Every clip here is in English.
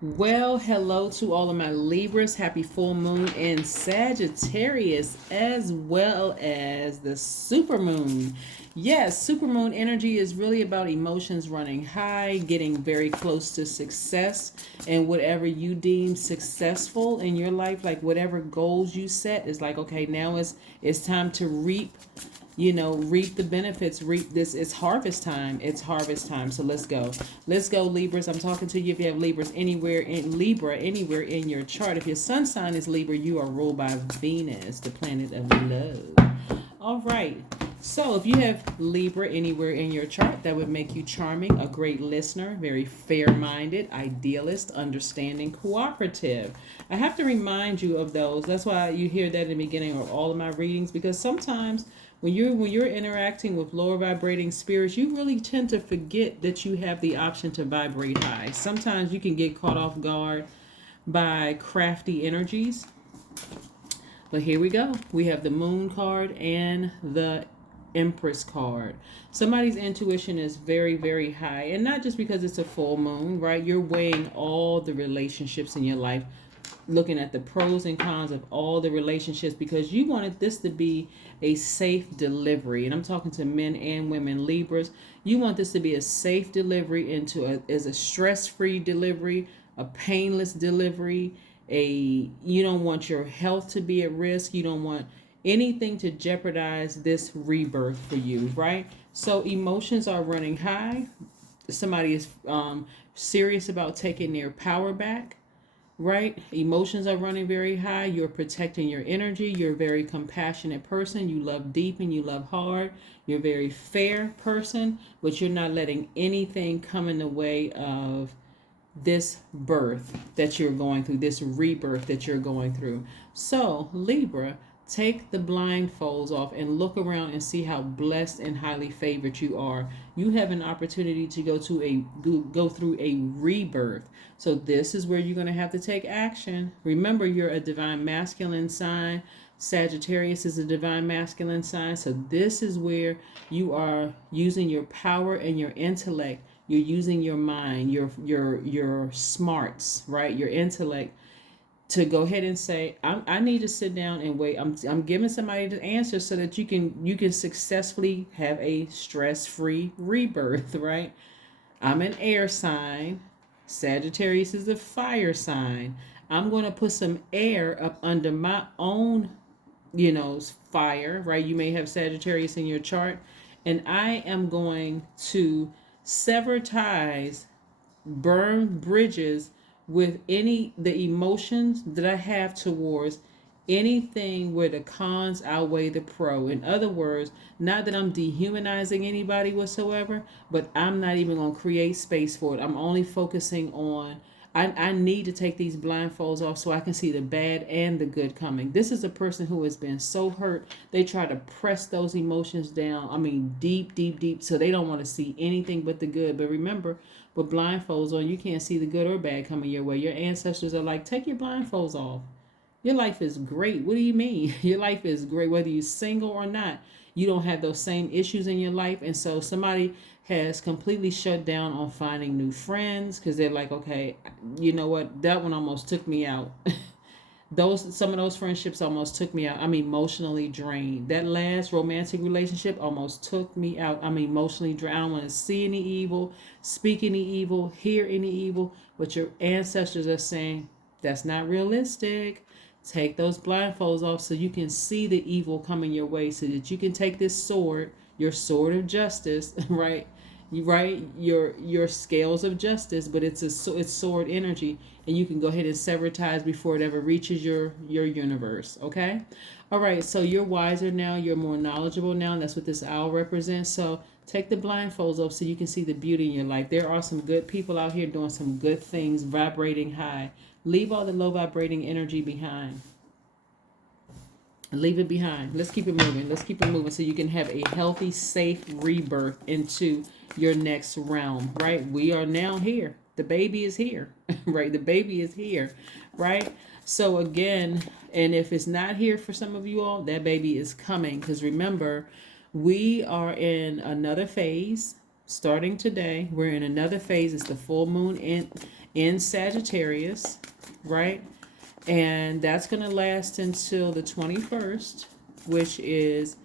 Well, hello to all of my Libras. Happy full moon in Sagittarius, as well as the supermoon. Yes, supermoon energy is really about emotions running high, getting very close to success, and whatever you deem successful in your life, like whatever goals you set, is like, okay, now it's time to reap the benefits. Reap this. It's harvest time. It's harvest time. So let's go Libras. I'm talking to you. If you have Libra anywhere in your chart, if your sun sign is Libra, you are ruled by Venus, the planet of love. All right. So if you have Libra anywhere in your chart, that would make you charming, a great listener, very fair-minded, idealist, understanding, cooperative. I have to remind you of those. That's why you hear that in the beginning of all of my readings, because sometimes when you're interacting with lower vibrating spirits, you really tend to forget that you have the option to vibrate high. Sometimes you can get caught off guard by crafty energies. But here we go. We have the Moon card and the Empress card. Somebody's intuition is very, very high. And not just because it's a full moon, right? You're weighing all the relationships in your life, looking at the pros and cons of all the relationships, because you wanted this to be a safe delivery. And I'm talking to men and women, Libras. You want this to be a safe delivery as a stress-free delivery, a painless delivery. You don't want your health to be at risk. You don't want anything to jeopardize this rebirth for you, right? So emotions are running high. Somebody is serious about taking their power back, right? Emotions are running very high. You're protecting your energy. You're a very compassionate person. You love deep and you love hard. You're a very fair person, but you're not letting anything come in the way of this birth that you're going through, this rebirth that you're going through. So, Libra, take the blindfolds off and look around and see how blessed and highly favored you are. You have an opportunity to go through a rebirth. So this is where you're going to have to take action. Remember, you're a divine masculine sign. Sagittarius is a divine masculine sign. So this is where you are using your power and your intellect. You're using your mind, your smarts, right? Your intellect, to go ahead and say, I need to sit down and wait. I'm giving somebody the answer so that you can successfully have a stress-free rebirth, right? I'm an air sign. Sagittarius is a fire sign. I'm going to put some air up under my own, fire, right? You may have Sagittarius in your chart, and I am going to sever ties, burn bridges with any the emotions that I have towards anything where the cons outweigh the pro. In other words, not that I'm dehumanizing anybody whatsoever, but I'm not even going to create space for it. I'm only focusing on, I need to take these blindfolds off so I can see the bad and the good coming. This is a person who has been so hurt. They try to press those emotions down. I mean, deep, deep, deep. So they don't want to see anything but the good. But remember, with blindfolds on, you can't see the good or bad coming your way. Your ancestors are like, take your blindfolds off. Your life is great. What do you mean? Your life is great, whether you're single or not. You don't have those same issues in your life. And so somebody has completely shut down on finding new friends because they're like, okay, you know what? That one almost took me out. Some of those friendships almost took me out. I'm emotionally drained. That last romantic relationship almost took me out. I'm emotionally drained. I don't want to see any evil, speak any evil, hear any evil. But your ancestors are saying that's not realistic. Take those blindfolds off so you can see the evil coming your way, so that you can take this sword, your sword of justice, right? Your scales of justice, but it's sword energy, and you can go ahead and sever ties before it ever reaches your universe. Okay, all right. So you're wiser now. You're more knowledgeable now. And that's what this owl represents. So take the blindfolds off so you can see the beauty in your life. There are some good people out here doing some good things, vibrating high. Leave all the low vibrating energy behind. Leave it behind. Let's keep it moving. Let's keep it moving so you can have a healthy, safe rebirth into your next realm, right? We are now here. The baby is here, right? The baby is here, right? So again, and if it's not here for some of you all, that baby is coming. Because remember, we are in another phase starting today. We're in another phase. It's the full moon in Sagittarius, right? And that's going to last until the 21st, which is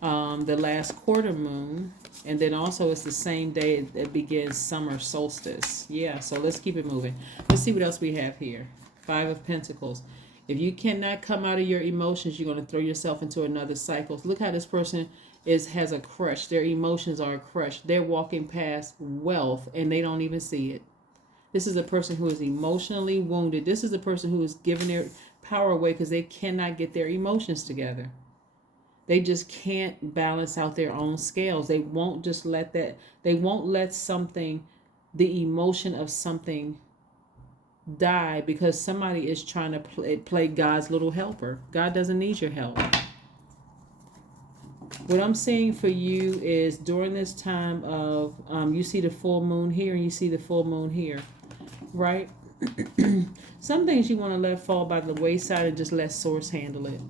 the last quarter moon. And then also it's the same day that begins summer solstice. Yeah, so let's keep it moving. Let's see what else we have here. Five of Pentacles. If you cannot come out of your emotions, you're going to throw yourself into another cycle. Look how this person has a crush. Their emotions are a crush. They're walking past wealth and they don't even see it. This is a person who is emotionally wounded. This is a person who is giving their power away because they cannot get their emotions together. They just can't balance out their own scales. They won't just let that, they won't let something, the emotion of something die because somebody is trying to play God's little helper. God doesn't need your help. What I'm saying for you is during this time of, you see the full moon here and you see the full moon here, right? Some things you want to let fall by the wayside and just let source handle it,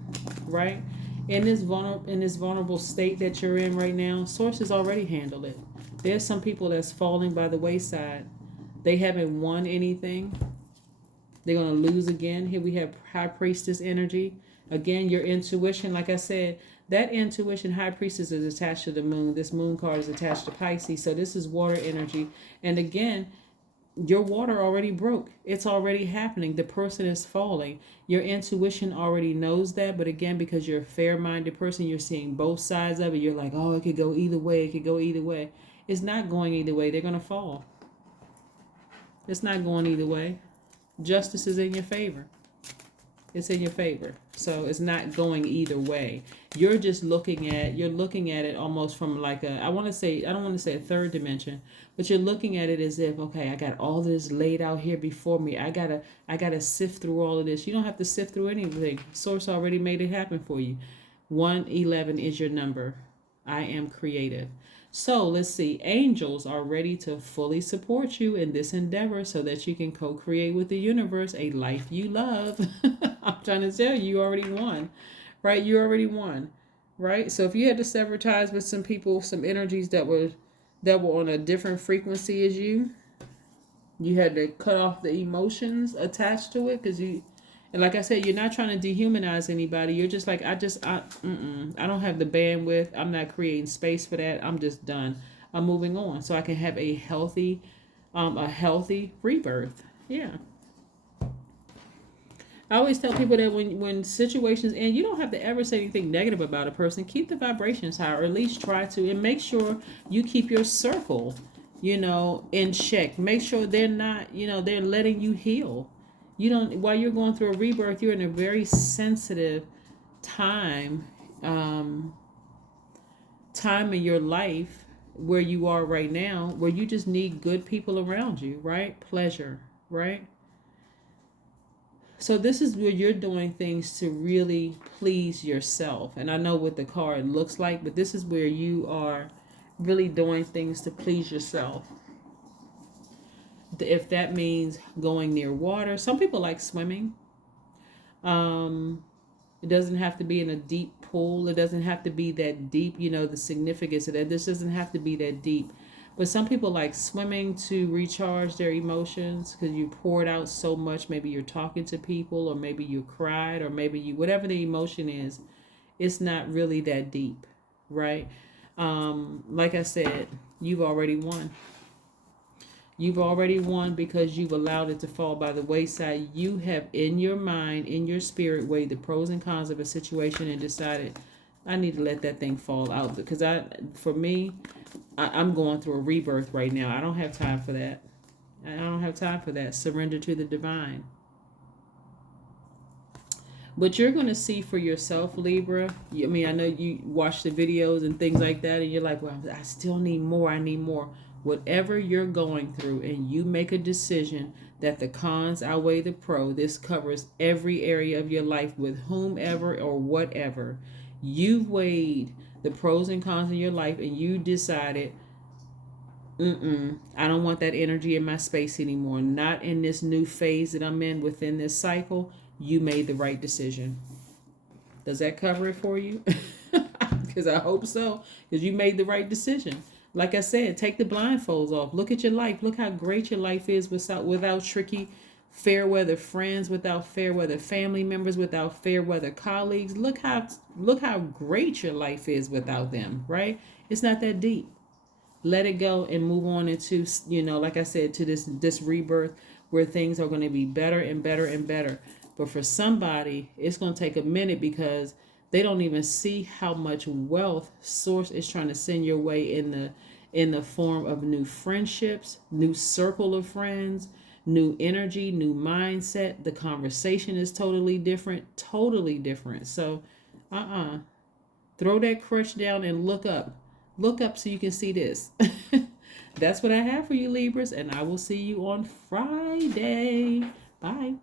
right? In this vulnerable state that you're in right now, source has already handled it. There's some people that's falling by the wayside. They haven't won anything. They're going to lose again. Here we have High Priestess energy. Again, your intuition, like I said, that intuition, High Priestess, is attached to the moon. This moon card is attached to Pisces. So this is water energy. And again, your water already broke. It's already happening. The person is falling. Your intuition already knows that. But again, because you're a fair-minded person, you're seeing both sides of it. You're like, oh, it could go either way. It could go either way. It's not going either way. They're going to fall. It's not going either way. Justice is in your favor. It's in your favor. So it's not going either way. You're just looking at it almost from like I don't want to say a third dimension, but you're looking at it as if, okay, I got all this laid out here before me. I gotta sift through all of this. You don't have to sift through anything. Source already made it happen for you. 111 is your number. I am creative. So let's see. Angels are ready to fully support you in this endeavor so that you can co-create with the universe a life you love. I'm trying to tell you, you already won, right? You already won, right? So if you had to sever ties with some people, some energies that were on a different frequency as you had to cut off the emotions attached to it and like I said, you're not trying to dehumanize anybody. You're just like, I don't have the bandwidth. I'm not creating space for that. I'm just done. I'm moving on so I can have a healthy rebirth. Yeah. I always tell people that when situations end, you don't have to ever say anything negative about a person. Keep the vibrations high, or at least try to, and make sure you keep your circle, in check. Make sure they're not, they're letting you heal. While you're going through a rebirth, you're in a very sensitive time in your life where you are right now, where you just need good people around you, right? Pleasure, right? So this is where you're doing things to really please yourself. And I know what the card looks like, but this is where you are really doing things to please yourself. If that means going near water. Some people like swimming. It doesn't have to be in a deep pool. It doesn't have to be that deep, the significance of that. This doesn't have to be that deep. But some people like swimming to recharge their emotions because you poured out so much. Maybe you're talking to people, or maybe you cried, or maybe whatever the emotion is, it's not really that deep, right? Like I said, you've already won. You've already won because you've allowed it to fall by the wayside. You have, in your mind, in your spirit, weighed the pros and cons of a situation and decided, I need to let that thing fall out. Because I'm going through a rebirth right now. I don't have time for that. I don't have time for that. Surrender to the divine. But you're going to see for yourself, Libra. I know you watch the videos and things like that, and you're like, well, I still need more. I need more. Whatever you're going through, and you make a decision that the cons outweigh the pro, this covers every area of your life with whomever or whatever. You've weighed the pros and cons in your life, and you decided, I don't want that energy in my space anymore. Not in this new phase that I'm in within this cycle. You made the right decision. Does that cover it for you? Because I hope so. Because you made the right decision. Like I said, take the blindfolds off. Look at your life. Look how great your life is without tricky fair weather friends, without fair weather family members, without fair weather colleagues. Look how great your life is without them, right? It's not that deep. Let it go and move on into, like I said, to this rebirth where things are going to be better and better and better. But for somebody, it's going to take a minute because they don't even see how much wealth source is trying to send your way in the form of new friendships, new circle of friends, new energy, new mindset. The conversation is totally different, totally different. So throw that crush down and look up. Look up so you can see this. That's what I have for you, Libras, and I will see you on Friday. Bye.